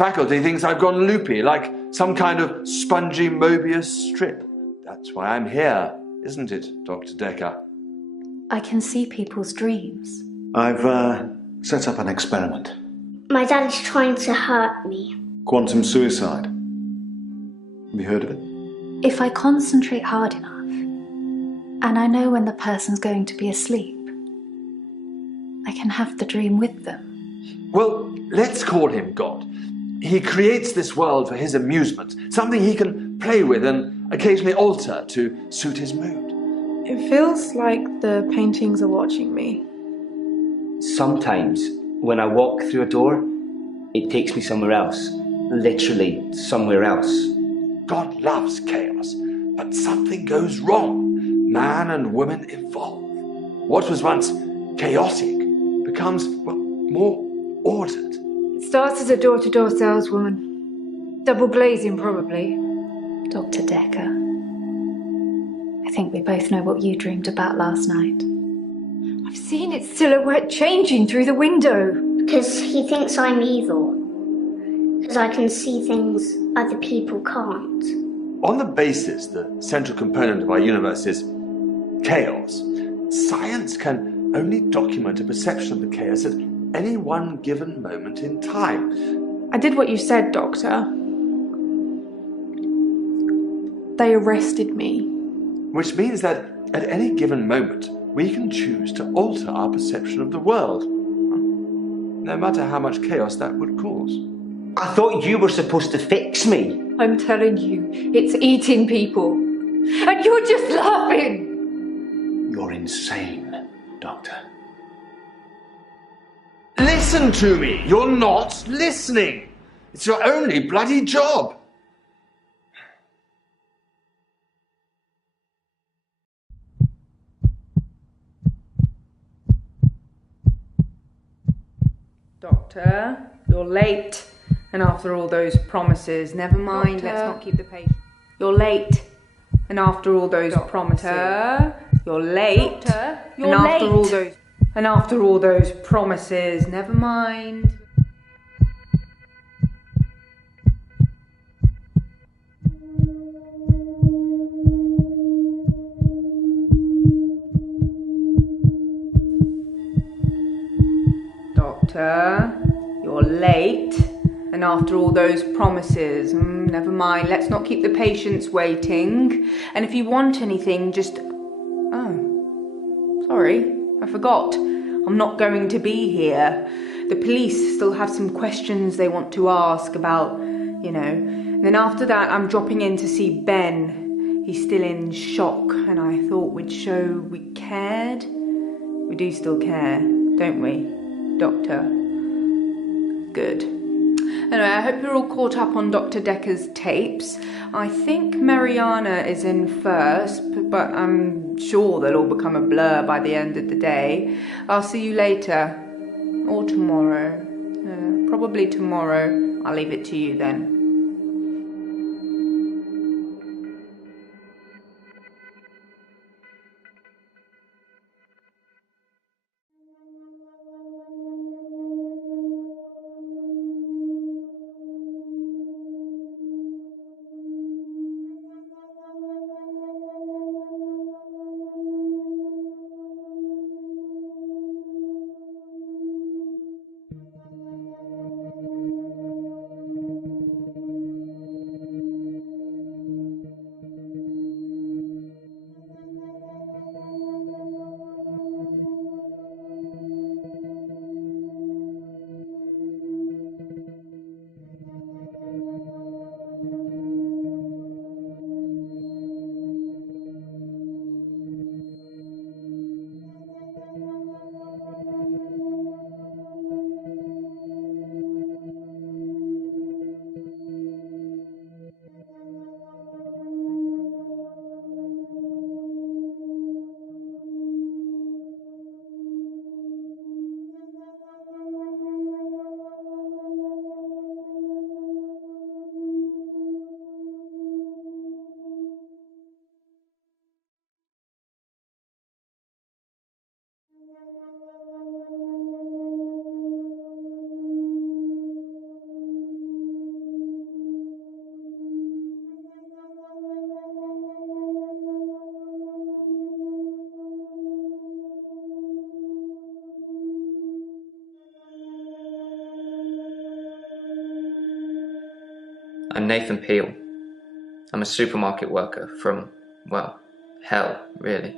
faculty thinks I've gone loopy, like some kind of spongy Mobius strip. That's why I'm here, isn't it, Dr. Decker? I can see people's dreams. I've set up an experiment. My dad is trying to hurt me. Quantum suicide. Have you heard of it? If I concentrate hard enough, and I know when the person's going to be asleep, I can have the dream with them. Well, let's call him God. He creates this world for his amusement, something he can play with and occasionally alter to suit his mood. It feels like the paintings are watching me. Sometimes, when I walk through a door, it takes me somewhere else. Literally, somewhere else. God loves chaos, but something goes wrong. Man and woman evolve. What was once chaotic becomes, well, more ordered. It starts as a door-to-door saleswoman. Double glazing, probably. Dr. Decker, I think we both know what you dreamed about last night. I've seen its silhouette changing through the window. Because he thinks I'm evil. Because I can see things other people can't. On the basis the central component of our universe is chaos, science can only document a perception of the chaos at any one given moment in time. I did what you said, Doctor. They arrested me. Which means that at any given moment, we can choose to alter our perception of the world, no matter how much chaos that would cause. I thought you were supposed to fix me. I'm telling you, it's eating people. And you're just laughing. You're insane, Doctor. Listen to me! You're not listening! It's your only bloody job! Doctor, you're late. And after all those promises, never mind, Doctor. let's not keep the patient. You're late. And after all those promises, you're late. Doctor, you're and after late. all those promises, never mind. Doctor, you're late. And after all those promises, never mind, let's not keep the patients waiting. And if you want anything, just... Oh, sorry, I forgot. I'm not going to be here. The police still have some questions they want to ask about, you know. And then after that, I'm dropping in to see Ben. He's still in shock, and I thought we'd show we cared. We do still care, don't we, Doctor? Good. Anyway, I hope you're all caught up on Dr. Decker's tapes. I think Mariana is in first, but I'm sure they'll all become a blur by the end of the day. I'll see you later. Or tomorrow. Probably tomorrow. I'll leave it to you then. I'm Nathan Peel. I'm a supermarket worker from, well, hell, really.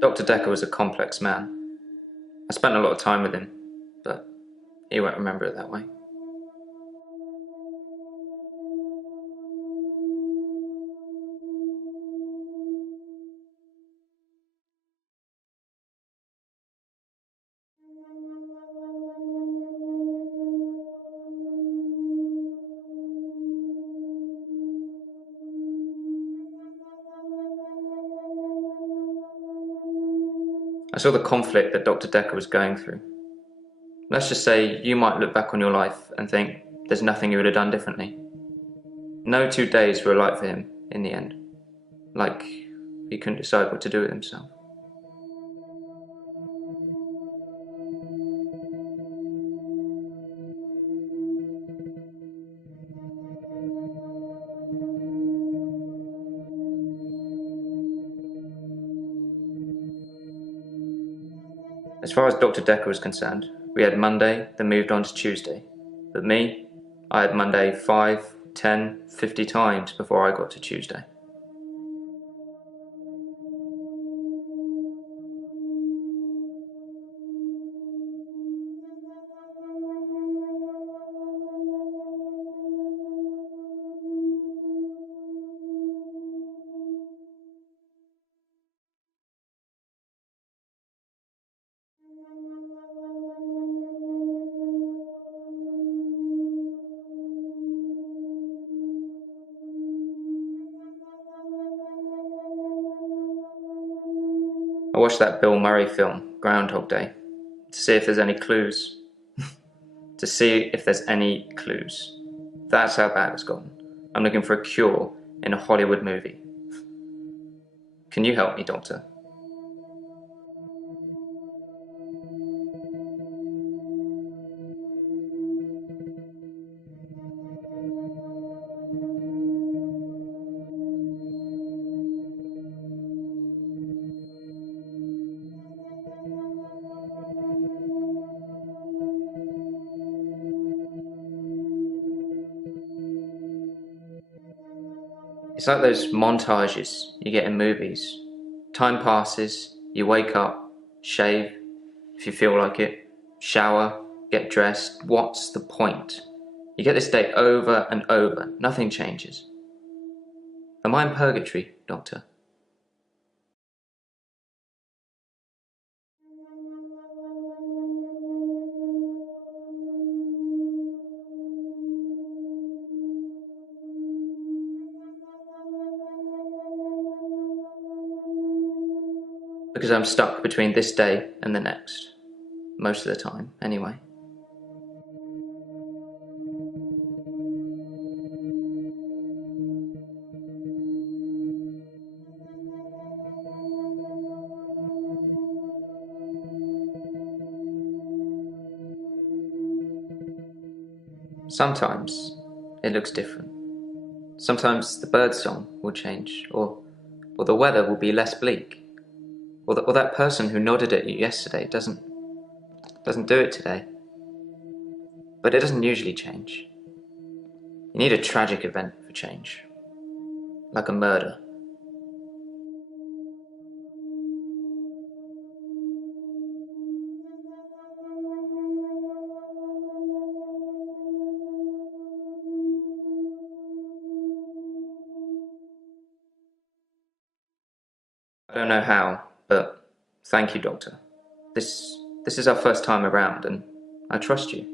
Dr. Decker was a complex man. I spent a lot of time with him, but he won't remember it that way. I saw the conflict that Dr. Decker was going through. Let's just say you might look back on your life and think there's nothing you would have done differently. No 2 days were alike for him in the end. Like he couldn't decide what to do with himself. As far as Dr. Decker was concerned, we had Monday, then moved on to Tuesday. But me, I had Monday 5, 10, 50 times before I got to Tuesday. I watched that Bill Murray film, Groundhog Day, to see if there's any clues. To see if there's any clues. That's how bad it's gotten. I'm looking for a cure in a Hollywood movie. Can you help me, Doctor? It's like those montages you get in movies. Time passes, you wake up, shave, if you feel like it, shower, get dressed. What's the point? You get this day over and over, nothing changes. Am I in purgatory, Doctor? Because I'm stuck between this day and the next. Most of the time, anyway. Sometimes it looks different. Sometimes the bird song will change, or the weather will be less bleak. Or that person who nodded at you yesterday doesn't do it today. But it doesn't usually change. You need a tragic event for change. Like a murder. I don't know how, but thank you, Doctor. This is our first time around, and I trust you.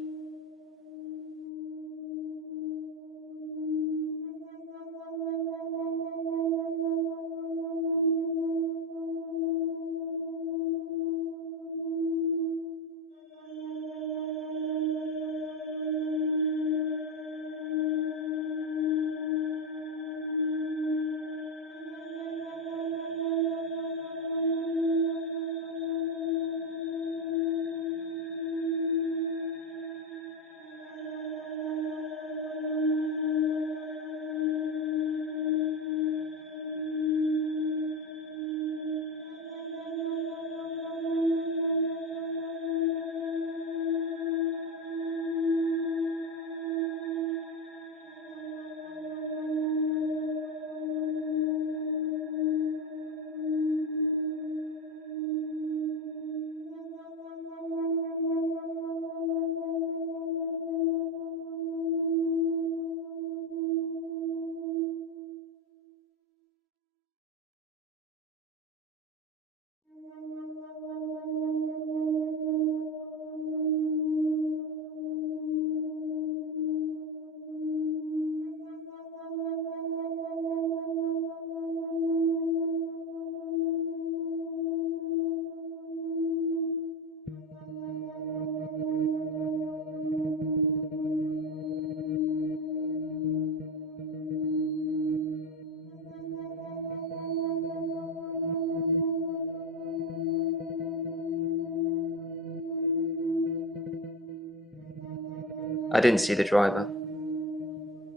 I didn't see the driver.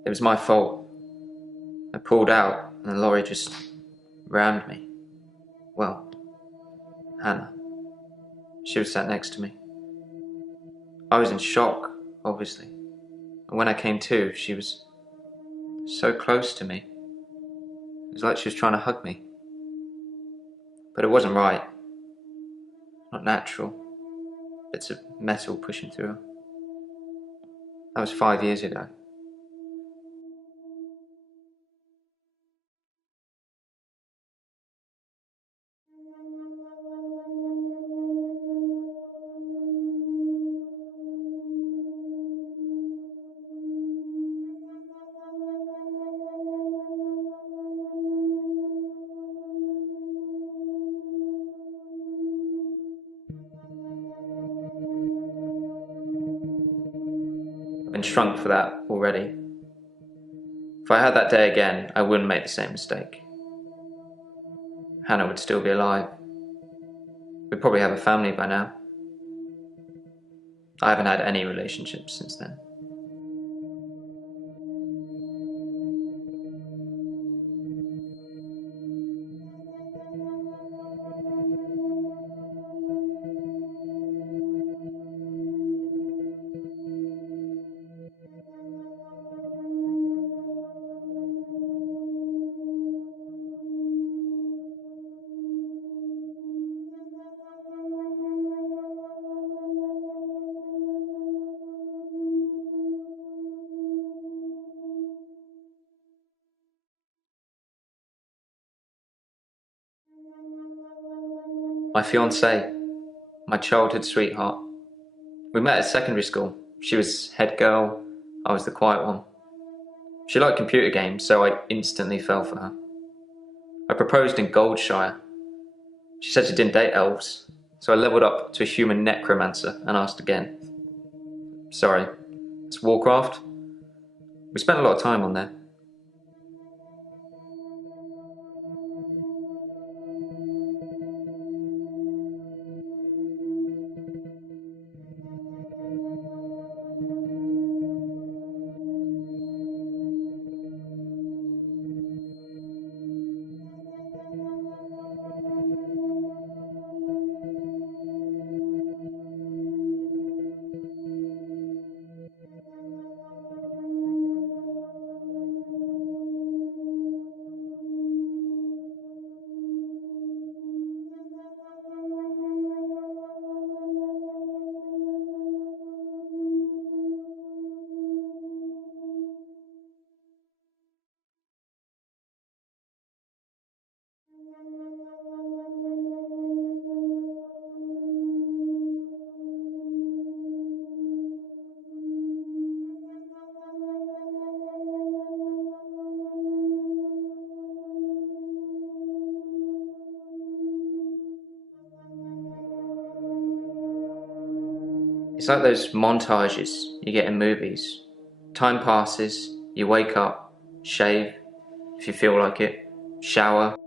It was my fault. I pulled out and the lorry just rammed me. Well, Hannah. She was sat next to me. I was in shock, obviously. And when I came to, she was so close to me. It was like she was trying to hug me. But it wasn't right. Not natural. Bits of metal pushing through her. That was 5 years ago. I've been shrunk for that already. If I had that day again, I wouldn't make the same mistake. Hannah would still be alive. We'd probably have a family by now. I haven't had any relationships since then. My fiancée, my childhood sweetheart. We met at secondary school. She was head girl, I was the quiet one. She liked computer games, so I instantly fell for her. I proposed in Goldshire. She said she didn't date elves, so I leveled up to a human necromancer and asked again. Sorry, it's Warcraft? We spent a lot of time on there. It's like those montages you get in movies. Time passes, you wake up, shave, if you feel like it, shower.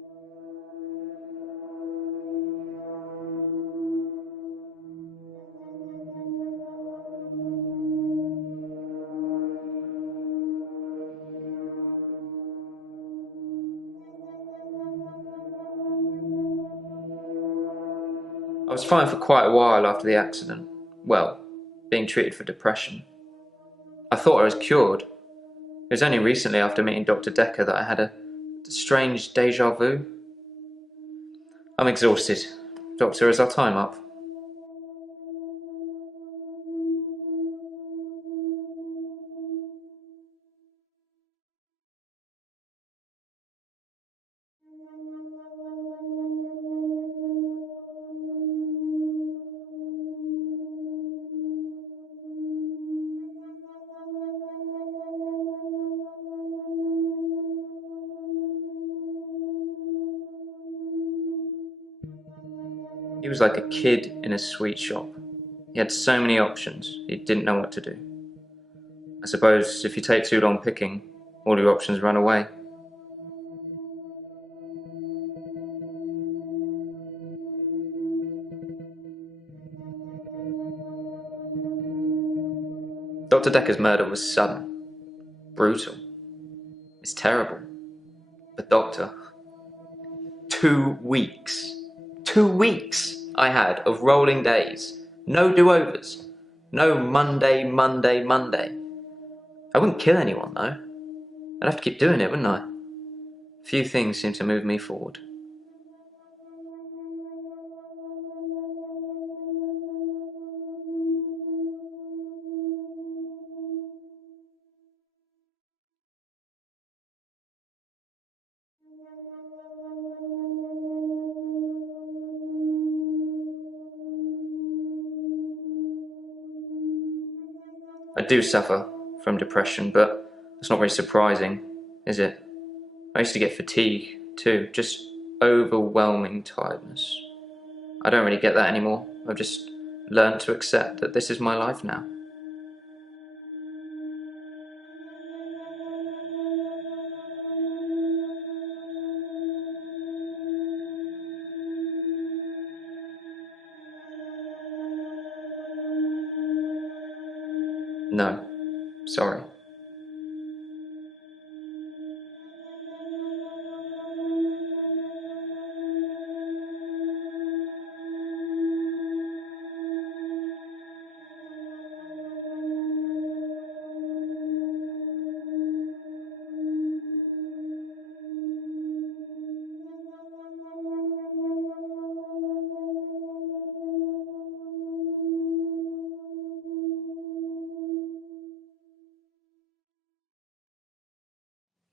I was fine for quite a while after the accident. Well, being treated for depression. I thought I was cured. It was only recently after meeting Dr. Decker that I had a strange deja vu. I'm exhausted. Doctor, is our time up? He was like a kid in a sweet shop. He had so many options, he didn't know what to do. I suppose if you take too long picking, all your options run away. Dr. Decker's murder was sudden, brutal. It's terrible. But Doctor, 2 weeks. 2 weeks I had of rolling days. No do-overs. No Monday. I wouldn't kill anyone, though. I'd have to keep doing it, wouldn't I? Few things seem to move me forward. I do suffer from depression, but it's not very surprising, is it? I used to get fatigue, too, just overwhelming tiredness. I don't really get that anymore. I've just learned to accept that this is my life now. No, sorry.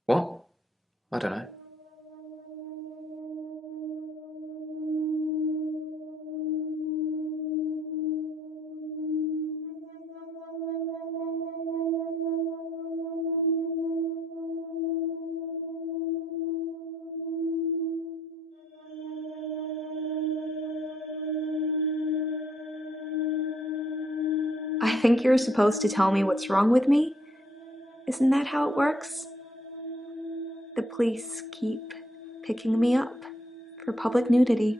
What? I don't know. I think you're supposed to tell me what's wrong with me. Isn't that how it works? The police keep picking me up for public nudity.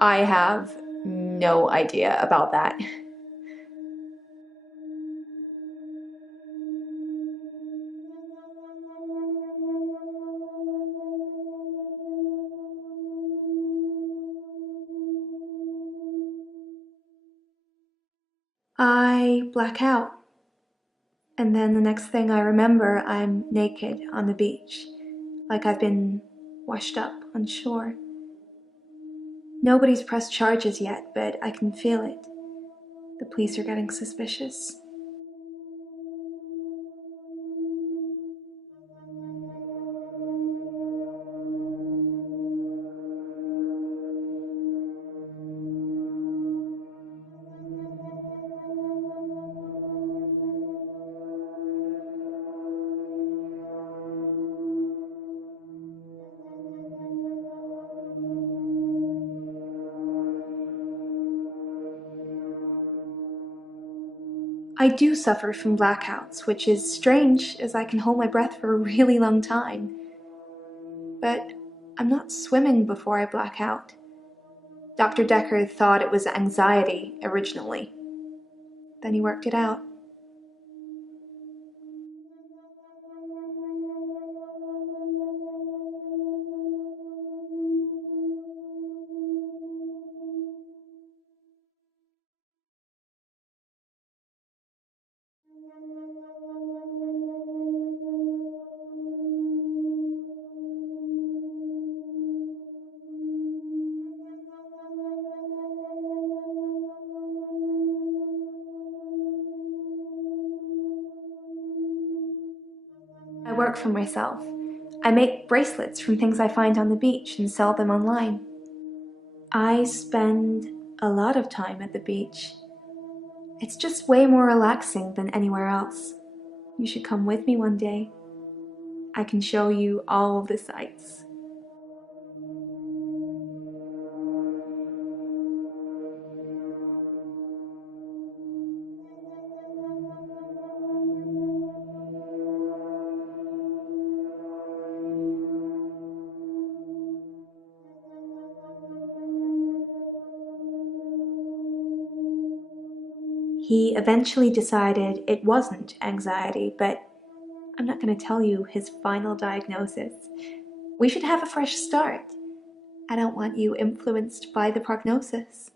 I have no idea about that. I black out. And then the next thing I remember, I'm naked on the beach, like I've been washed up on shore. Nobody's pressed charges yet, but I can feel it. The police are getting suspicious. I do suffer from blackouts, which is strange as I can hold my breath for a really long time. But I'm not swimming before I black out. Dr. Decker thought it was anxiety originally. Then he worked it out. I work for myself. I make bracelets from things I find on the beach and sell them online. I spend a lot of time at the beach. It's just way more relaxing than anywhere else. You should come with me one day. I can show you all of the sights. He eventually decided it wasn't anxiety, but I'm not going to tell you his final diagnosis. We should have a fresh start. I don't want you influenced by the prognosis.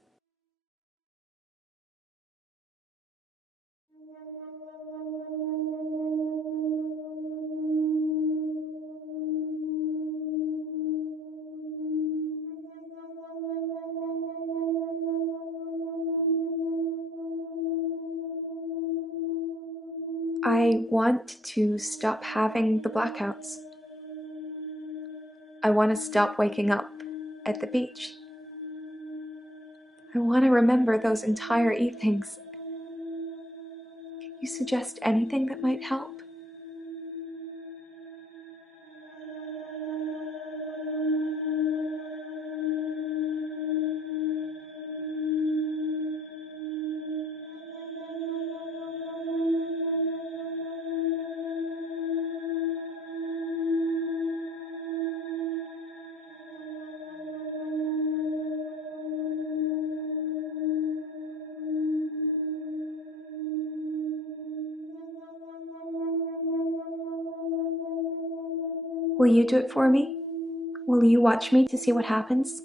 I want to stop having the blackouts. I want to stop waking up at the beach. I want to remember those entire evenings. Can you suggest anything that might help? Will you do it for me? Will you watch me to see what happens?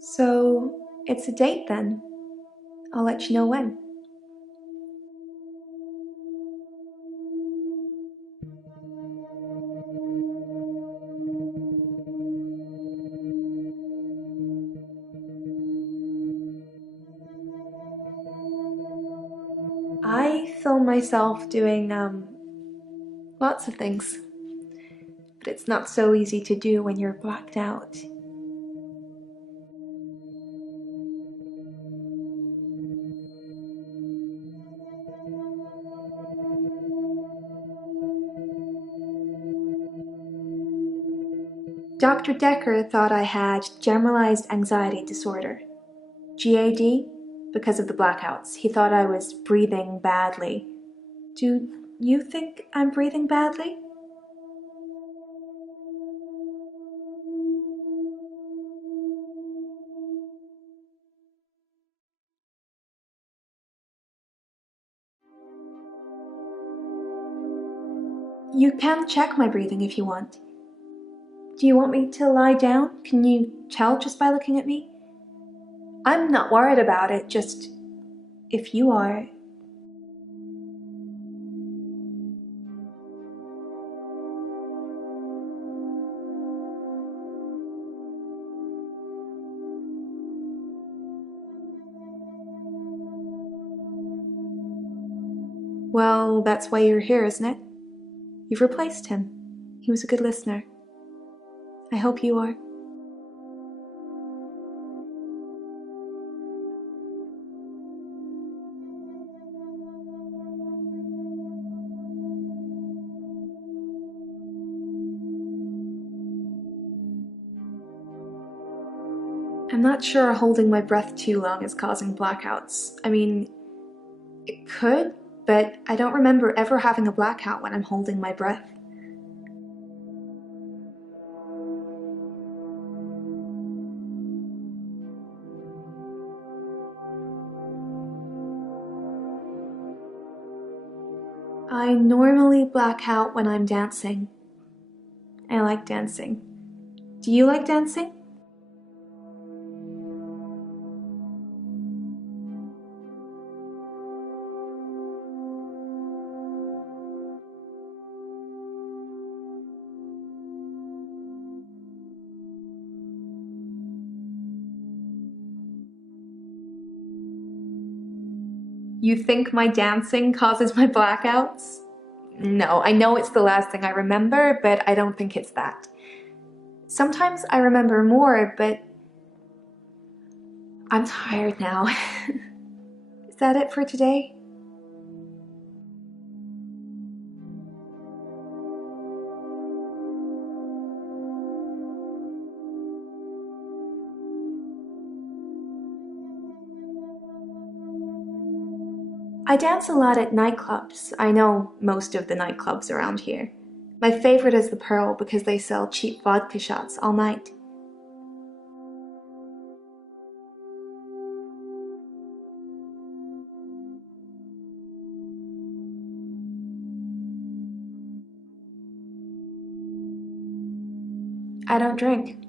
So, it's a date then. I'll let you know when. I film myself doing, lots of things. But it's not so easy to do when you're blacked out. Dr. Decker thought I had generalized anxiety disorder, GAD, because of the blackouts. He thought I was breathing badly. Do you think I'm breathing badly? You can check my breathing if you want. Do you want me to lie down? Can you tell just by looking at me? I'm not worried about it, just if you are. Well, that's why you're here, isn't it? You've replaced him. He was a good listener. I hope you are. I'm not sure holding my breath too long is causing blackouts. I mean, it could, but I don't remember ever having a blackout when I'm holding my breath. I normally black out when I'm dancing. I like dancing. Do you like dancing? You think my dancing causes my blackouts? No, I know it's the last thing I remember, but I don't think it's that. Sometimes I remember more, but I'm tired now. Is that it for today? I dance a lot at nightclubs. I know most of the nightclubs around here. My favorite is the Pearl because they sell cheap vodka shots all night. I don't drink.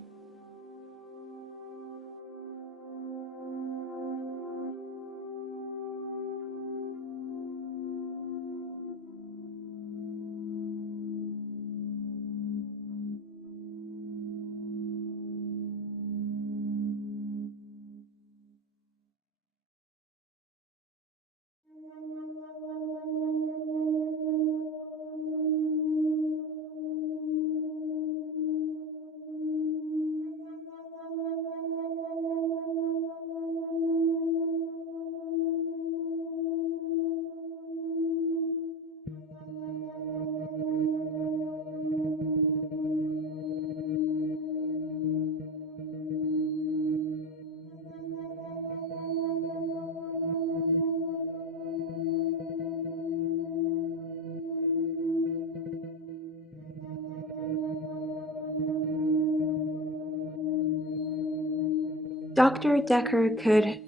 Dr. Decker could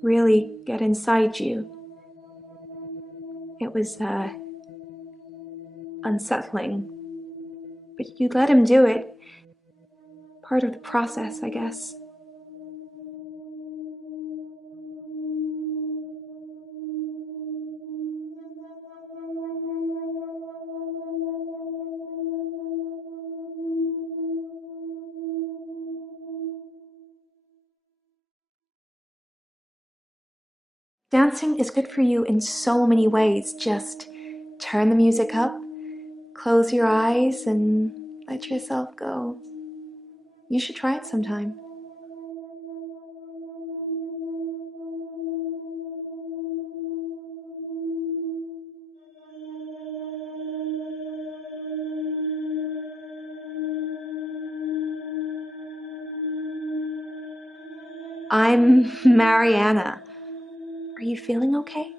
really get inside you. It was, unsettling. But you let him do it. Part of the process, I guess. Dancing is good for you in so many ways. Just turn the music up, close your eyes, and let yourself go. You should try it sometime. I'm Mariana. Are you feeling okay?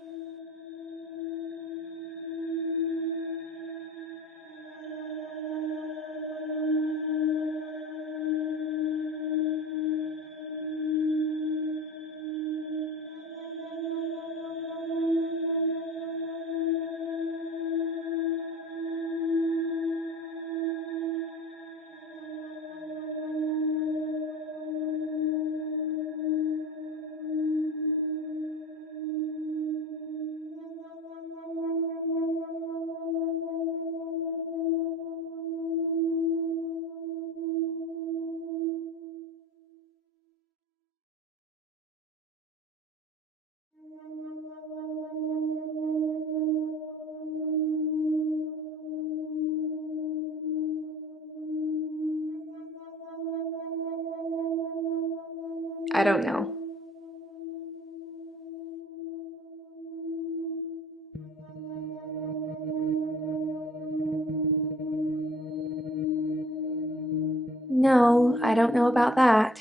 I don't know. No, I don't know about that.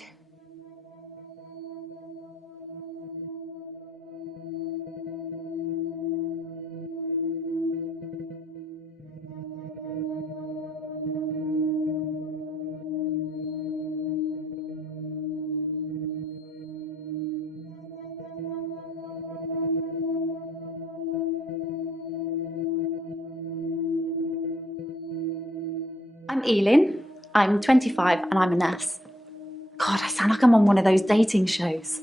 I'm Elin. I'm 25 and I'm a nurse. God, I sound like I'm on one of those dating shows.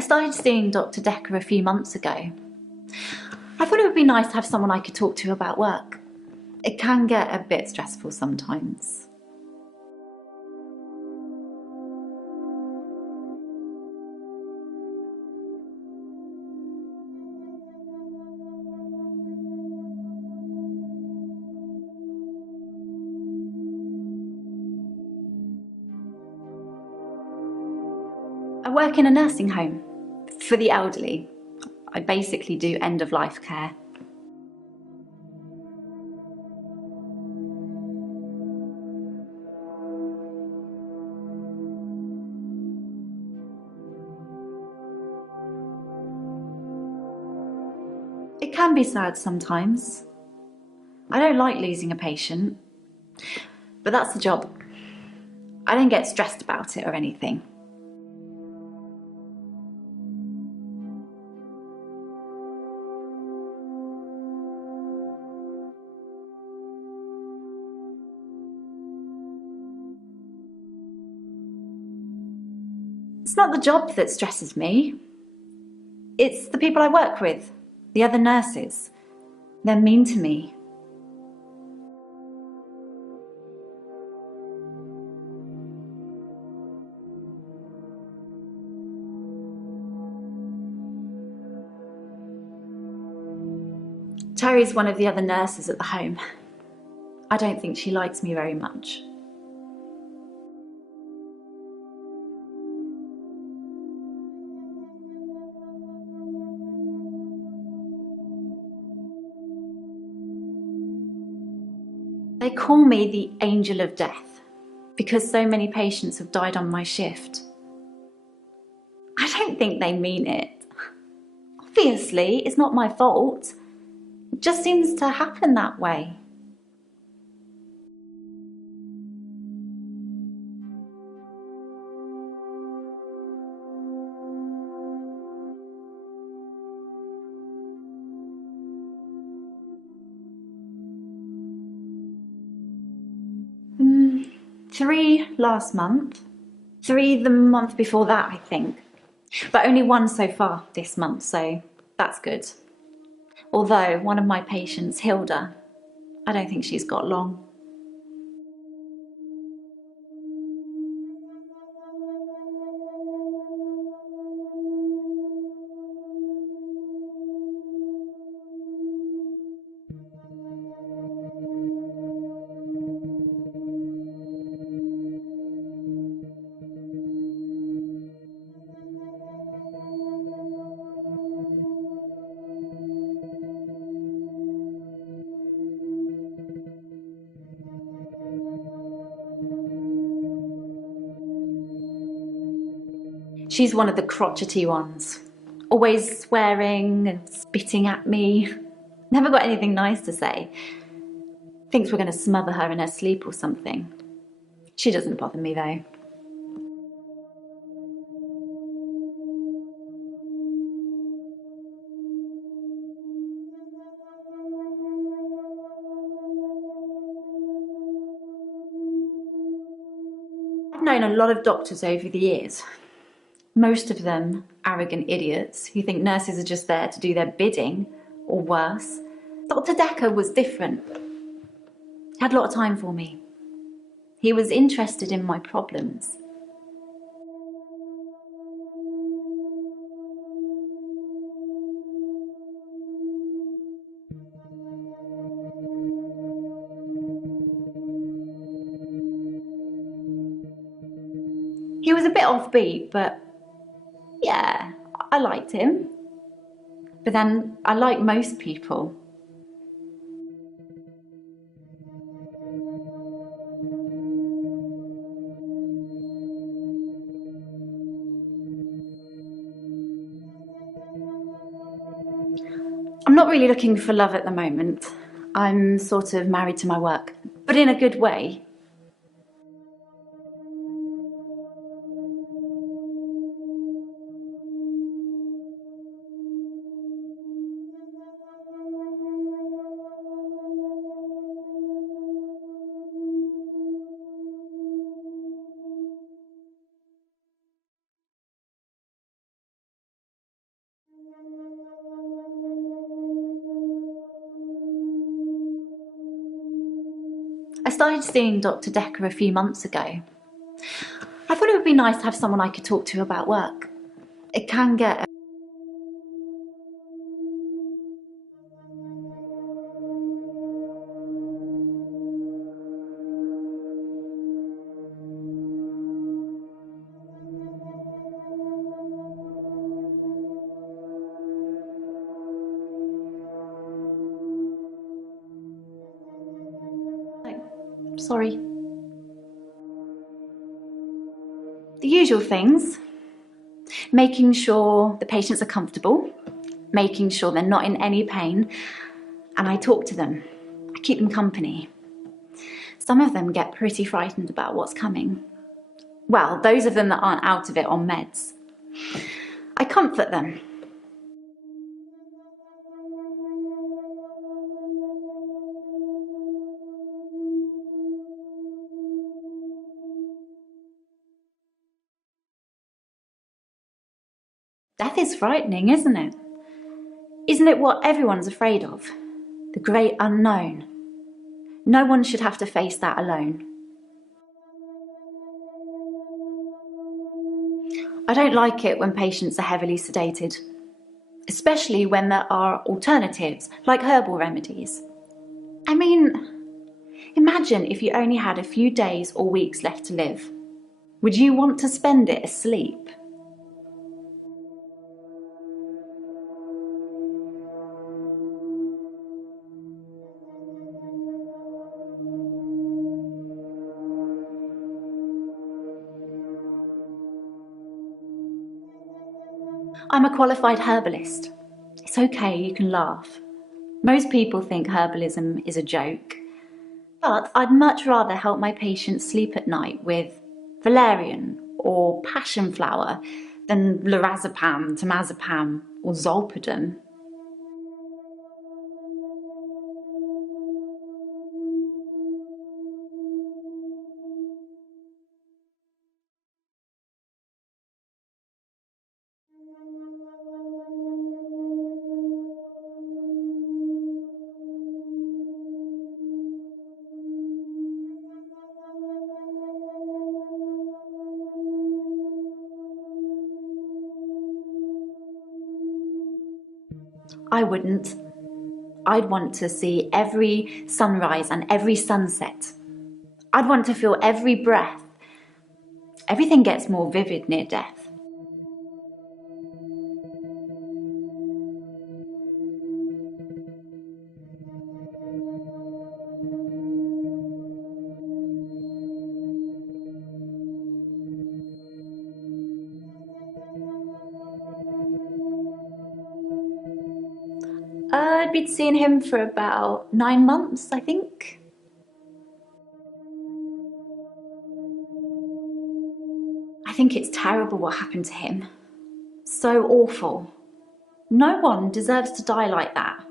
I started seeing Dr. Decker a few months ago. I thought it would be nice to have someone I could talk to about work. It can get a bit stressful sometimes. I work in a nursing home for the elderly. I basically do end-of-life care. It can be sad sometimes. I don't like losing a patient, but that's the job. I don't get stressed about it or anything. It's not the job that stresses me. It's the people I work with, the other nurses. They're mean to me. Terry's one of the other nurses at the home. I don't think she likes me very much. They call me the angel of death because so many patients have died on my shift. I don't think they mean it. Obviously, it's not my fault. It just seems to happen that way. Three last month. 3 the month before that, I think. But only 1 so far this month, so that's good. Although one of my patients, Hilda, I don't think she's got long. She's one of the crotchety ones, always swearing and spitting at me. Never got anything nice to say. Thinks we're going to smother her in her sleep or something. She doesn't bother me though. I've known a lot of doctors over the years. Most of them arrogant idiots who think nurses are just there to do their bidding, or worse. Dr. Decker was different. He had a lot of time for me. He was interested in my problems. He was a bit offbeat, but yeah, I liked him. But then I like most people. I'm not really looking for love at the moment. I'm sort of married to my work, but in a good way. I started seeing Dr. Decker a few months ago. I thought it would be nice to have someone I could talk to about work. It can get... Sorry. The usual things. Making sure the patients are comfortable, making sure they're not in any pain, and I talk to them. I keep them company. Some of them get pretty frightened about what's coming. Well, those of them that aren't out of it on meds. I comfort them. Death is frightening, isn't it? Isn't it what everyone's afraid of? The great unknown. No one should have to face that alone. I don't like it when patients are heavily sedated, especially when there are alternatives, like herbal remedies. I mean, imagine if you only had a few days or weeks left to live. Would you want to spend it asleep? I'm a qualified herbalist. It's okay, you can laugh. Most people think herbalism is a joke. But I'd much rather help my patients sleep at night with valerian or passion flower than lorazepam, temazepam or zolpidem. I wouldn't. I'd want to see every sunrise and every sunset. I'd want to feel every breath. Everything gets more vivid near death. I'd been seeing him for about 9 months, I think. I think it's terrible what happened to him. So awful. No one deserves to die like that.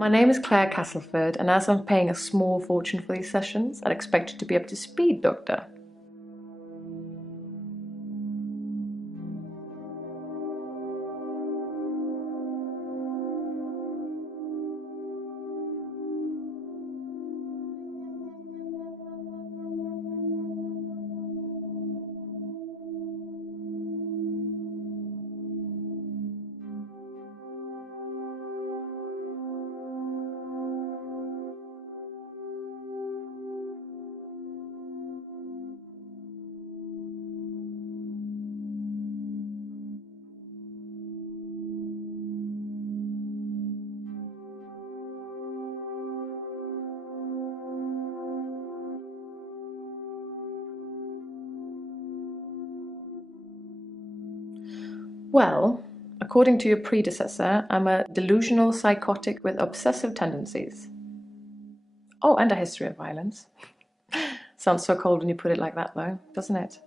My name is Claire Castleford, and as I'm paying a small fortune for these sessions, I'd expect you to be up to speed, Doctor. Well, according to your predecessor, I'm a delusional psychotic with obsessive tendencies. Oh, and a history of violence. Sounds so cold when you put it like that, though, doesn't it?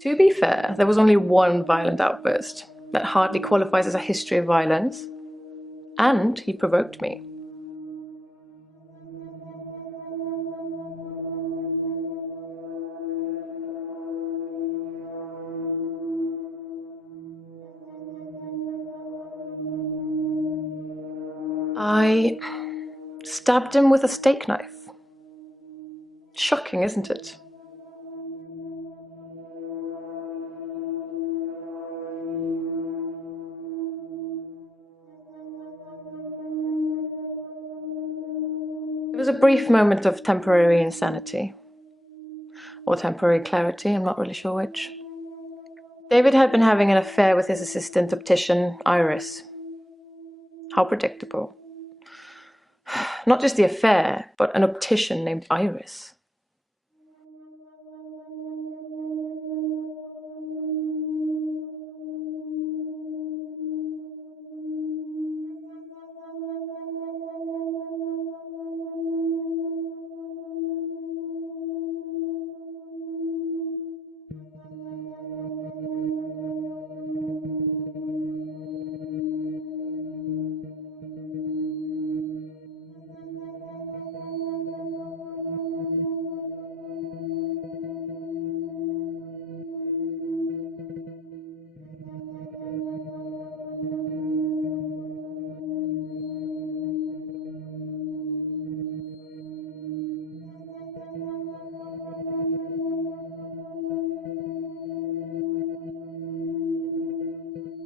To be fair, there was only one violent outburst that hardly qualifies as a history of violence, and he provoked me. I stabbed him with a steak knife. Shocking, isn't it? It was a brief moment of temporary insanity. Or temporary clarity, I'm not really sure which. David had been having an affair with his assistant optician, Iris. How predictable. Not just the affair, but an optician named Iris.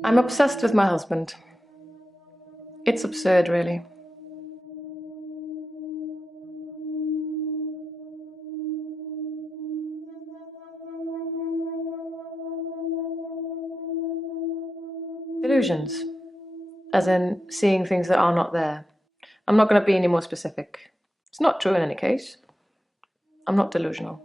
I'm obsessed with my husband. It's absurd, really. Delusions. As in, seeing things that are not there. I'm not going to be any more specific. It's not true in any case. I'm not delusional.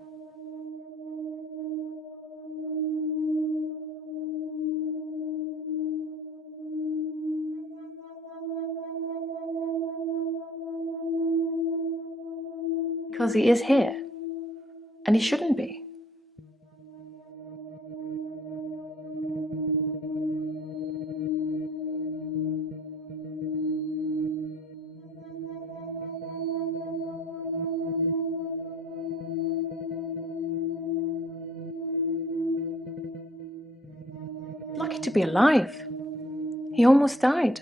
Because he is here. And he shouldn't be. Lucky to be alive. He almost died.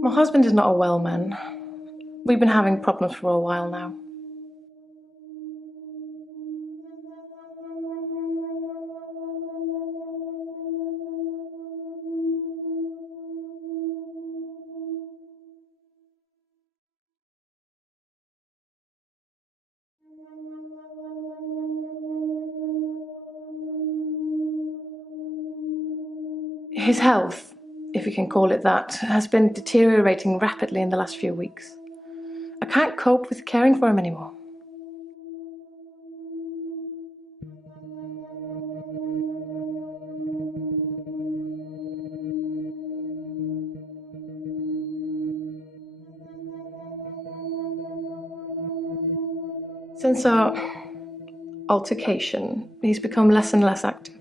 My husband is not a well man. We've been having problems for a while now. His health if you can call it that, has been deteriorating rapidly in the last few weeks. I can't cope with caring for him anymore. Since our altercation, he's become less and less active.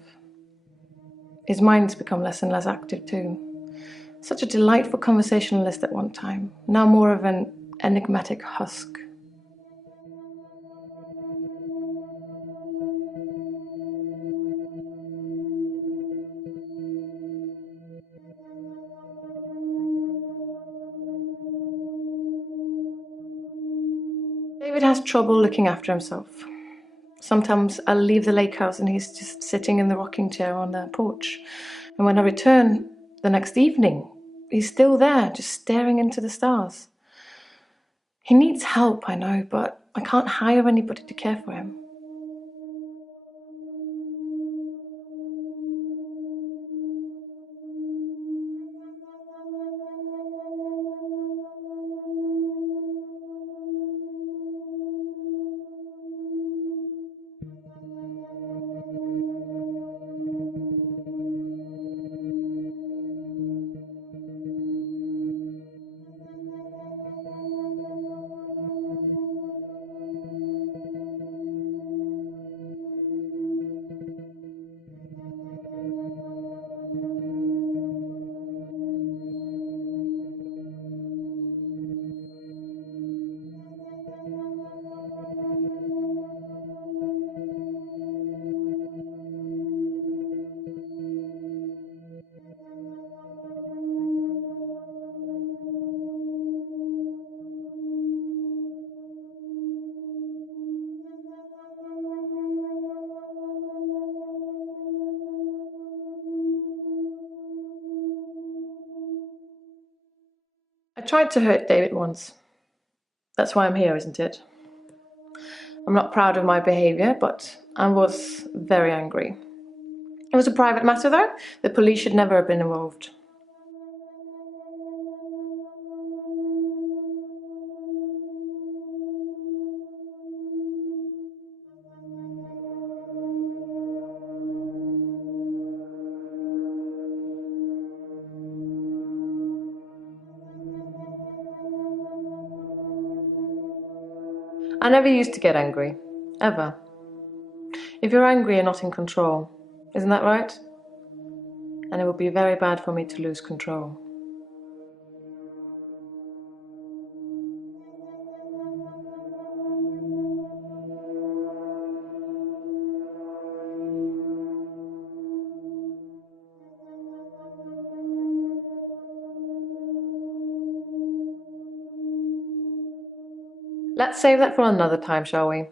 His mind's become less and less active too. Such a delightful conversationalist at one time, now more of an enigmatic husk. David has trouble looking after himself. Sometimes I'll leave the lake house and he's just sitting in the rocking chair on the porch. And when I return the next evening, he's still there, just staring into the stars. He needs help, I know, but I can't hire anybody to care for him. I tried to hurt David once. That's why I'm here, isn't it? I'm not proud of my behaviour, but I was very angry. It was a private matter, though. The police should never have been involved. I never used to get angry, ever. If you're angry, you're not in control. Isn't that right? And it would be very bad for me to lose control. Let's save that for another time, shall we?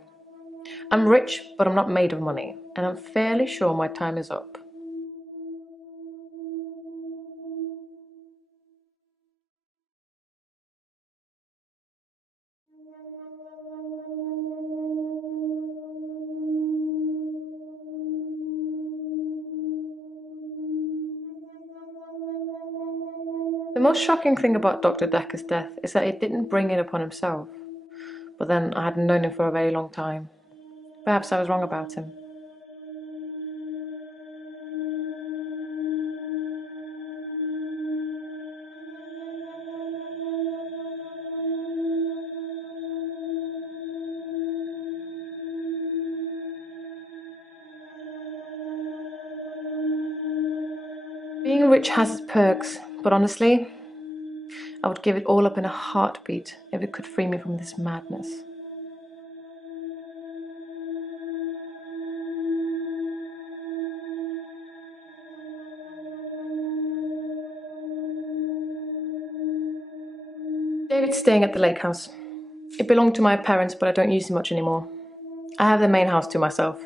I'm rich, but I'm not made of money, and I'm fairly sure my time is up. The most shocking thing about Dr. Decker's death is that he didn't bring it upon himself. But then I hadn't known him for a very long time. Perhaps I was wrong about him. Being rich has its perks, but honestly, I would give it all up in a heartbeat if it could free me from this madness. David's staying at the lake house. It belonged to my parents, but I don't use it much anymore. I have the main house to myself.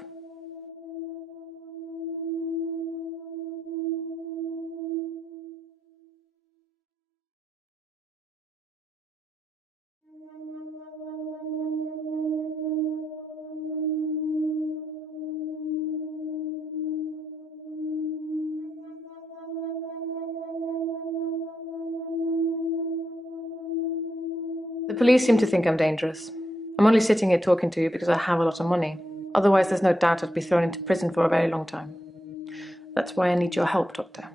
police seem to think I'm dangerous. I'm only sitting here talking to you because I have a lot of money. Otherwise, there's no doubt I'd be thrown into prison for a very long time. That's why I need your help, Doctor.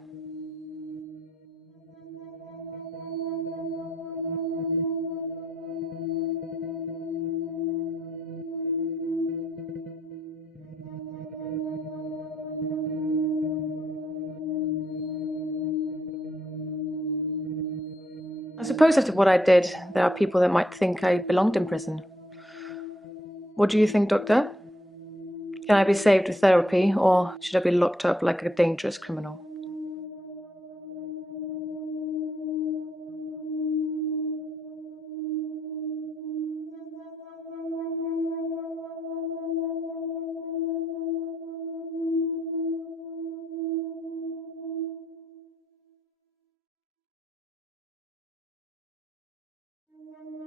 I suppose after what I did, there are people that might think I belonged in prison. What do you think, Doctor? Can I be saved with therapy, or should I be locked up like a dangerous criminal?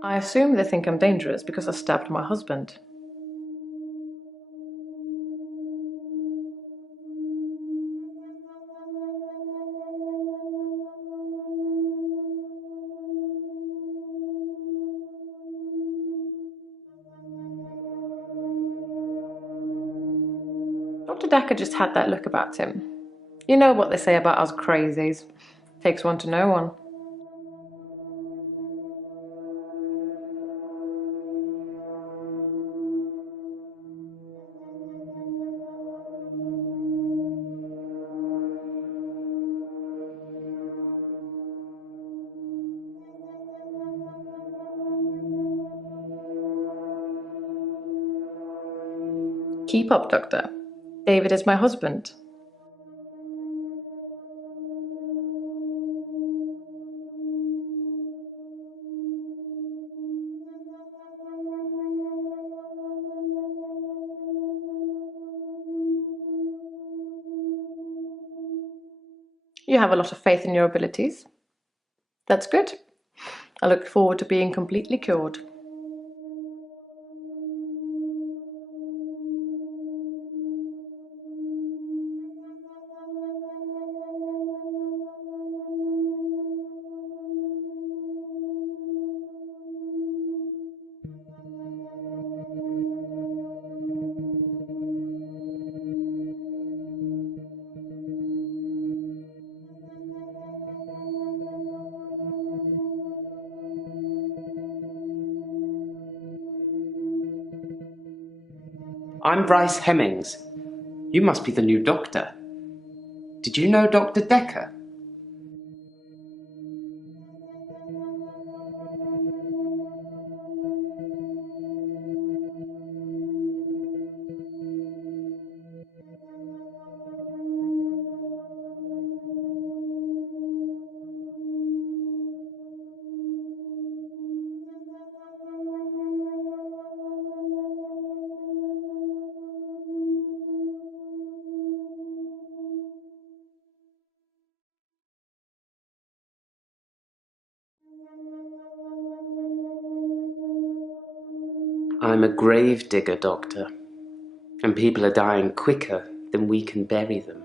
I assume they think I'm dangerous because I stabbed my husband. Dr. Decker just had that look about him. You know what they say about us crazies. Takes one to know one. Keep up, Doctor. David is my husband. You have a lot of faith in your abilities. That's good. I look forward to being completely cured. I'm Bryce Hemmings. You must be the new doctor. Did you know Dr. Decker? I'm a grave digger, Doctor, and people are dying quicker than we can bury them.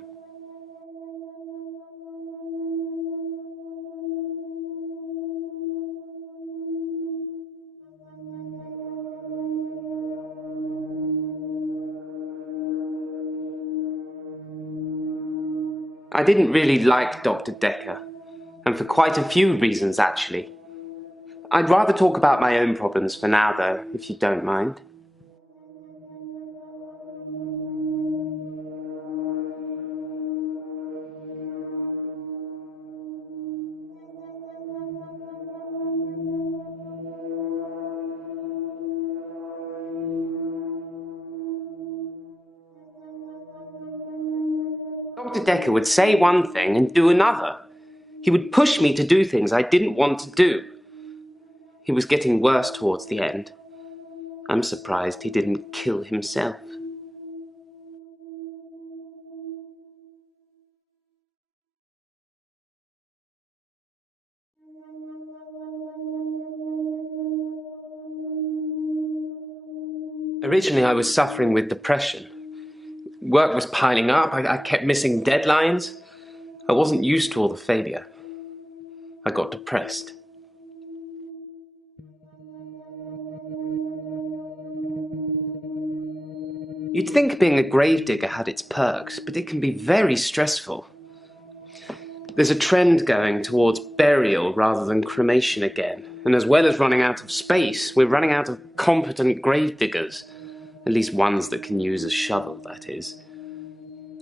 I didn't really like Dr. Decker, and for quite a few reasons, actually. I'd rather talk about my own problems for now, though, if you don't mind. Dr. Decker would say one thing and do another. He would push me to do things I didn't want to do. He was getting worse towards the end. I'm surprised he didn't kill himself. Originally, I was suffering with depression. Work was piling up. I kept missing deadlines. I wasn't used to all the failure. I got depressed. You'd think being a gravedigger had its perks, but it can be very stressful. There's a trend going towards burial rather than cremation again, and as well as running out of space, we're running out of competent gravediggers. At least ones that can use a shovel, that is.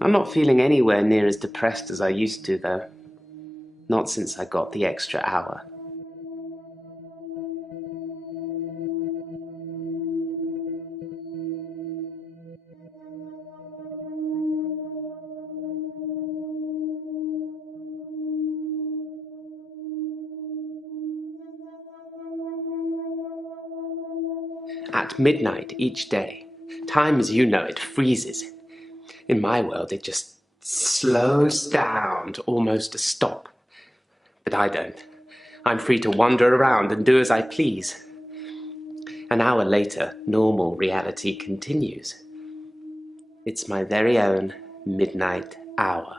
I'm not feeling anywhere near as depressed as I used to, though. Not since I got the extra hour. At midnight each day, time as you know it freezes. In my world, it just slows down to almost a stop. But I don't. I'm free to wander around and do as I please. An hour later, normal reality continues. It's my very own midnight hour.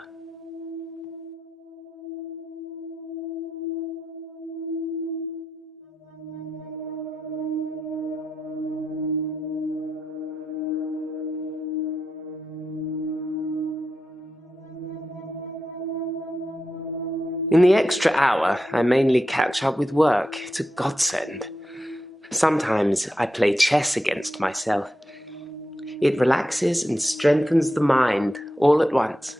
In the extra hour, I mainly catch up with work. It's a godsend. Sometimes I play chess against myself. It relaxes and strengthens the mind all at once.